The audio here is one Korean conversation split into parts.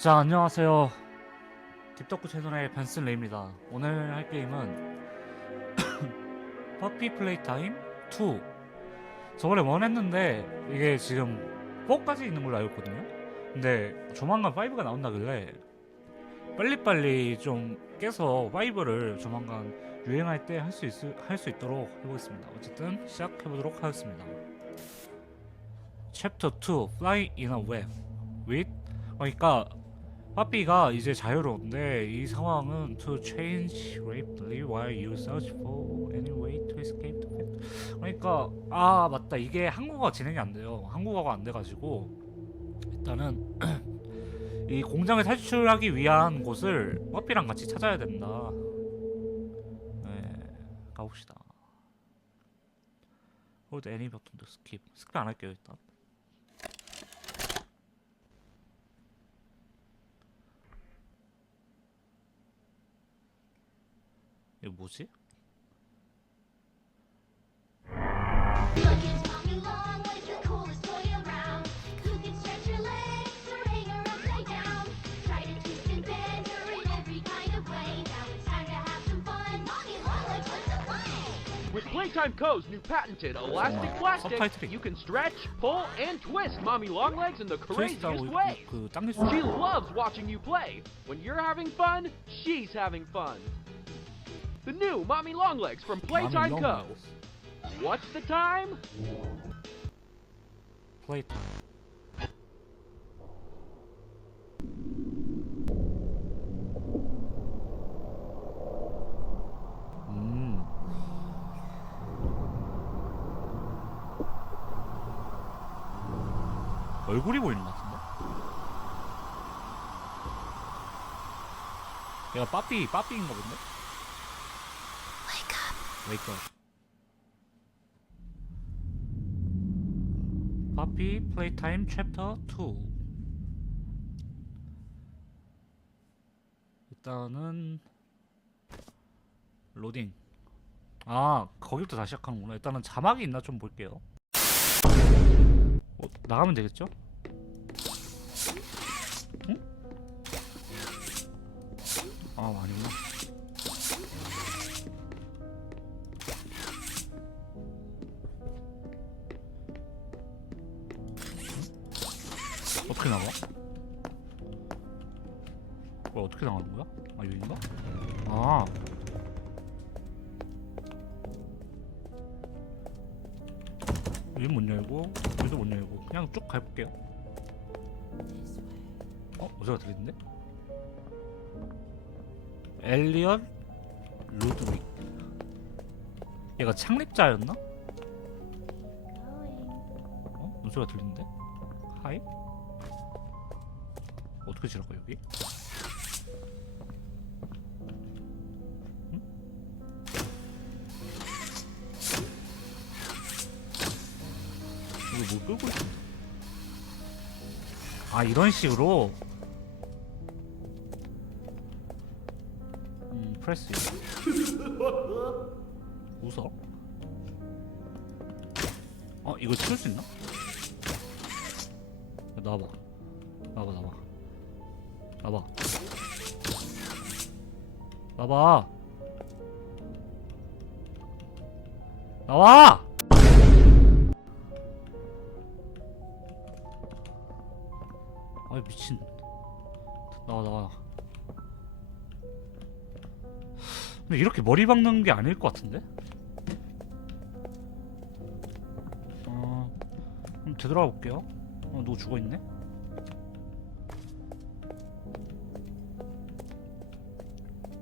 자 안녕하세요. 딥덕구 채널의 벤슨 레입니다. 오늘 할 게임은 퍼피 플레이 타임 2 저번에 원 했는데 이게 지금 4까지 있는 걸로 알고 있거든요. 근데 조만간 5가 나온다길래 빨리빨리 좀 깨서 5를 조만간 유행할 때 할 수 있을 할수 있도록 해보겠습니다. 어쨌든 시작해보도록 하겠습니다. 챕터 2 Fly in a Web with 그러니까 빠삐가 이제 자유로운데 이 상황은 to change rapidly while you search for any way to escape the fact. 그러니까 아 맞다 이게 한국어가 진행이 안 돼요. 한국어가 안 돼가지고 일단은 이 공장을 탈출하기 위한 곳을 빠삐랑 같이 찾아야 된다. 네 가봅시다. hold any to skip. 스킵 안 할게요 일단. legs wants to play. With Playtime Co.'s new patented elastic plastic, subtitling. you can stretch, pull, and twist Mommy Longlegs in the craziest 트위스트하고 way. 그 당길 수 She 있는 loves watching you play. When you're having fun, she's having fun. The new Mommy Longlegs from Playtime Co. What's the time? 플레이타임 음 얼굴이 보이는 것 같은데? 얘가 빠삐 빠삐인가 본데? Wake up. 웨이크 파피 플레이타임 챕터 2 일단은 로딩 아 거기부터 다시 시작하는구나 일단은 자막이 있나 좀 볼게요 어, 나가면 되겠죠? 응? 아 아니구나 어떻게 나가? 뭐 어떻게 나가는 거야? 아 여긴가? 아 여기 못 열고 여기도 못 열고 그냥 쭉 가볼게요 어? 어디가 들리는데? 엘리엇 루드윅 얘가 창립자였나? 어? 무슨 소리가 들리는데? 하이? 어떻게 지나가 여기? 응? 이거 뭐 끌고 있어? 아 이런 식으로 음 프레스 웃어? 어 이거 치울 수 있나? 야, 나와봐 나와봐 나와봐 나 와봐. 나와봐. 나와! 아이 미친. 나와 나와. 근데 이렇게 머리 박는 게 아닐 것 같은데? 어... 그럼 되돌아가 볼게요. 어, 누구 죽어있네?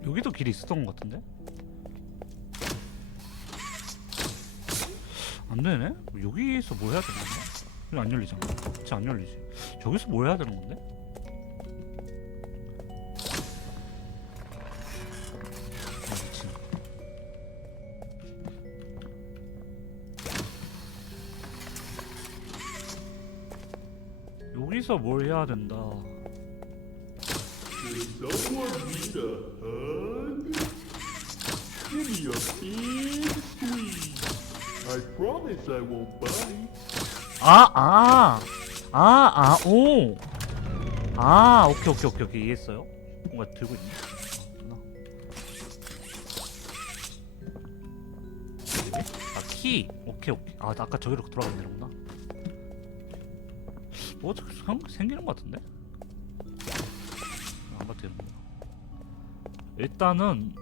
여기도 길이 있었던 것 같은데? 안 되네? 여기서 뭐 해야 되는 건가? 여기 안 열리잖아. 진짜 안 열리지. 저기서 뭐 해야 되는 건데? 아. 여기서 뭘 해야 된다. Bite. 아, 아, 아, 아, 오. 아 오케이 오케이 오케이 오케이. 이해했어요? 뭔가 들고 있네. 아, 아 키. 오케이 오케이. 아 나 아까 저기로 돌아가면 되는구나. 뭐 생, 생기는 것 같은데? 안 바뀌는구나. 일단은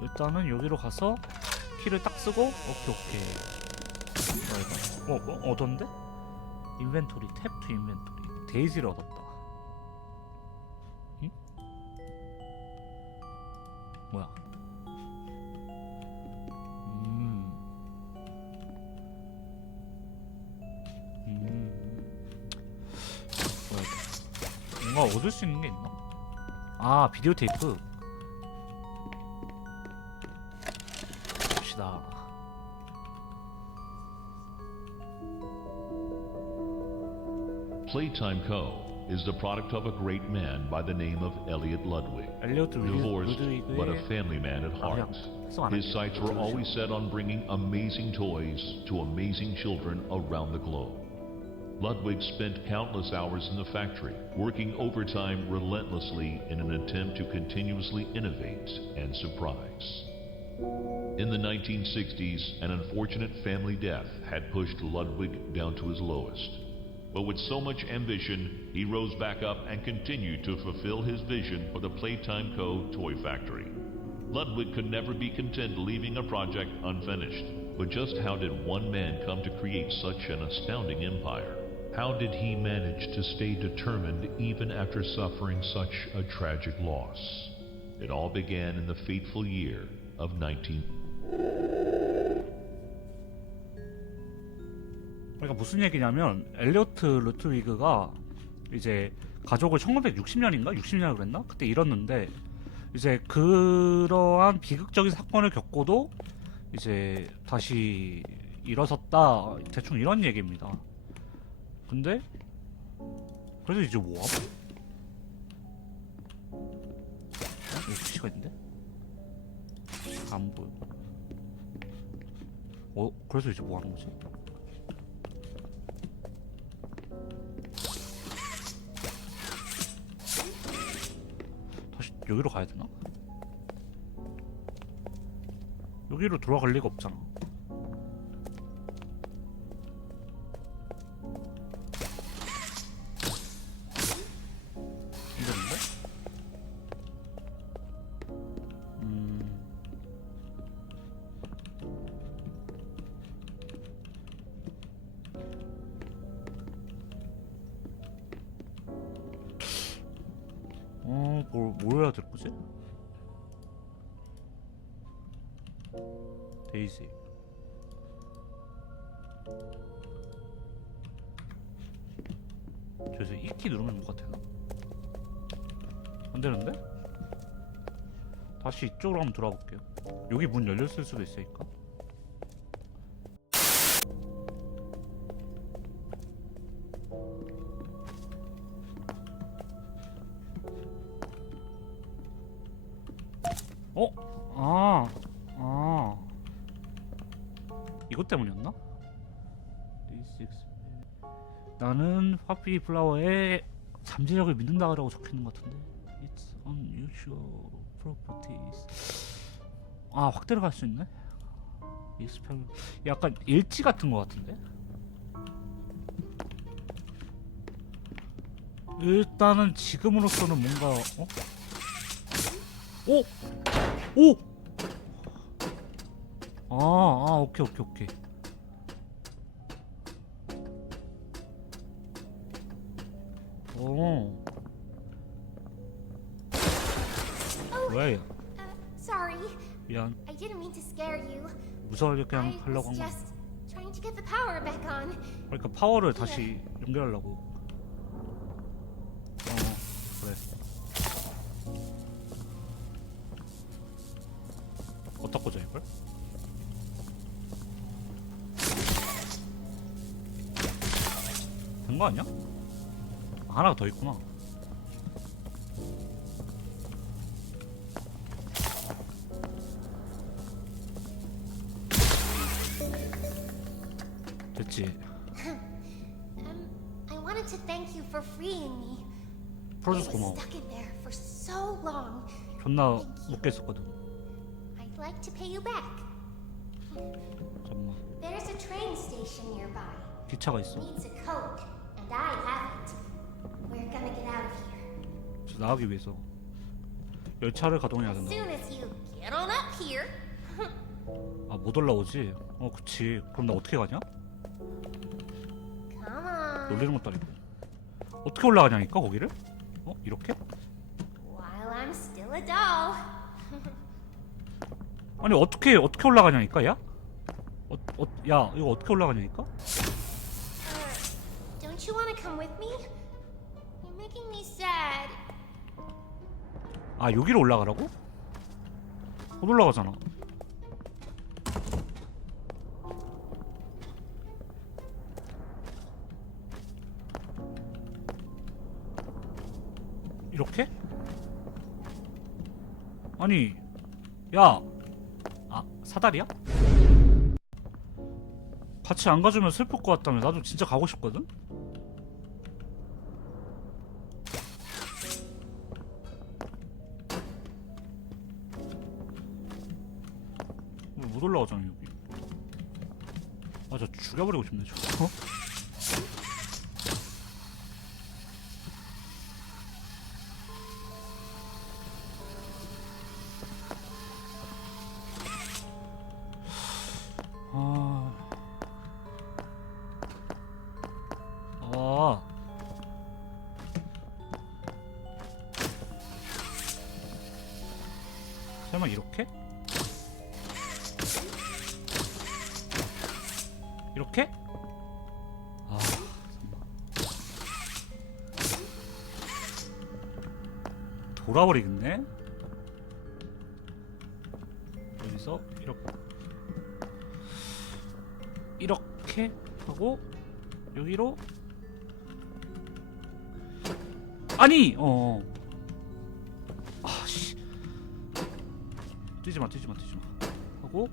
일단은 여기로 가서 키를 딱 쓰고 오케이 오케이 어. 어, 어 얻었는데? 인벤토리 탭 투 인벤토리 데이지를 얻었다 응? 뭐야 음. 음. 뭐야 뭔가 얻을 수 있는 게 있나? 아 비디오 테이프 봅시다 Playtime Co. is the product of a great man by the name of Elliot Ludwig. 엘리어트 Divorced, but a 루드위그의 family man at heart. 해석 안 His 할게요. sights were always set on bringing amazing toys to amazing children around the globe. Ludwig spent countless hours in the factory, working overtime relentlessly in an attempt to continuously innovate and surprise. In the 1960s, an unfortunate family death had pushed Ludwig down to his lowest. But with so much ambition, he rose back up and continued to fulfill his vision for the Playtime Co. toy factory. Ludwig could never be content leaving a project unfinished. But just how did one man come to create such an astounding empire? How did he manage to stay determined even after suffering such a tragic loss? It all began in the fateful year of 19. 그러니까 무슨 얘기냐면 엘리어트 루트위그가 이제 가족을 1960년인가 60년을 그랬나 그때 잃었는데 이제 그러한 비극적인 사건을 겪고도 이제 다시 일어섰다 대충 이런 얘기입니다. 근데 그래서 이제 뭐함? 어? 여기 있는데? 안 보여. 어? 그래서 이제 뭐 하는 거지? 다시 여기로 가야 되나? 여기로 돌아갈 리가 없잖아. 거지? 데이지. 저기서 이키 누르면 뭐가 되나? 안 되는데? 다시 이쪽으로 한번 돌아볼게요 여기 문 열렸을 수도 있으니까. 이것 때문이었나? 나는 화피 플라워의 잠재력을 믿는다라고 적혀 있는 것 같은데. It's unusual properties. 아, 확 들어갈 수 있네? 이 스펠. 약간 일지 같은 것 같은데? 일단은 지금으로서는 뭔가, 어? 오! 오! 아, 아, 오케이, 오케이, 오케이. 오. Uh, sorry. 미안. I didn't mean to scare you. 무서워게 I 그냥 하려고 was 한 거. just trying to get the power back on. 그러니까 파워를 다시 연결하려고. 어, 그래. 어디다 꽂아 이걸? 거 아니야? 하나가 더 있구나. 됐지. Um, I wanted to to thank you for freeing me. I 풀어줘서 고마워. stuck in there for so long. 존나 못 깼었거든. I'd like to pay you back. 잠깐만. There's a train station nearby. 기차가 있어. And I have it. We're gonna get out of here. 저 나가기 위해서 열차를 가동해야 As 된다. soon as you get on up here. 아못 올라오지? 어 그치. 그럼 나 어떻게 가냐? Come on. 놀리는 것도 아니고. 어떻게 올라가냐니까 거기를? 어 이렇게? While I'm still a doll. 아니 어떻게 어떻게 올라가냐니까 야? 어, 어, 야 이거 어떻게 올라가냐니까? Uh, don't you want to come with me? You're making me sad. 아 여기로 올라가라고? 못 올라가잖아. 이렇게? 아니, 야, 아 사다리야? 같이 안 가주면 슬플 것 같다며. 나도 진짜 가고 싶거든. 못 올라가잖아 여기. 아 저 죽여버리고 싶네 저거. 아. 아. 설마 이렇게? 이렇게? 아. 돌아버리겠네. 여기서 이렇게. 이렇게 하고 여기로. 아니! 어. 아씨. 뛰지 마 뛰지 마 뛰지 마. 하고.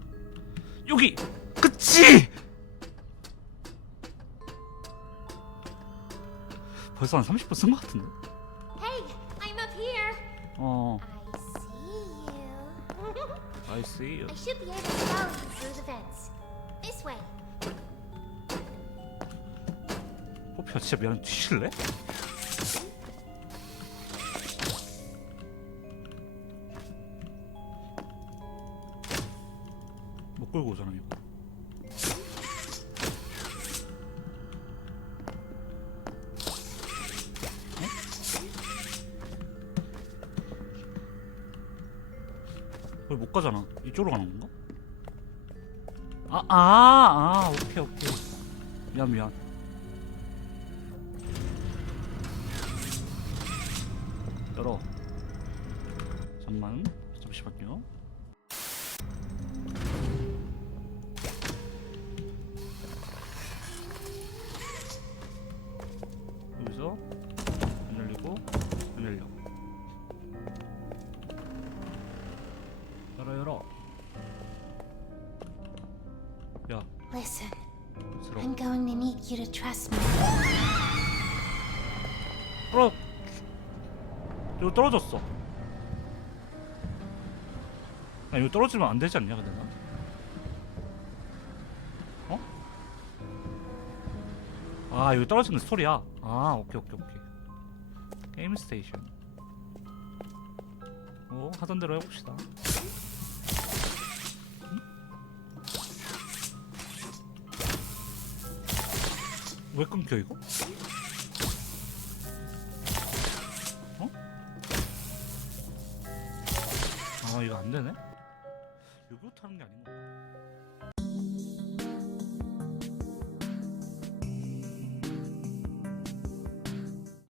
여기! 그치 벌써 한 30분 쓴 것 같은데 Hey, I'm up here. 어 I see you. I see you I should be able to follow you through the vents. This way. 호피야 진짜 미안 뒤질래? 못 끌고 오잖아 이거 못 가잖아 이쪽으로 가는 건가? 아, 아, 아, 오케이, 오케이. 미안, 미안. 열어. 잠만, 잠시만요. Listen. I'm going to need you to trust me. 떨어. 이거 떨어졌어. 아 이거 떨어지면 안 되지 않냐 근데 나? 어? 아 이거 떨어지는 스토리야. 아 오케이 오케이 오케이. 게임 스테이션. 오 하던 대로 해봅시다. 왜 끊겨 이거? 어? 아 이거 안 되네. 여기로 타는 게 아닌 가?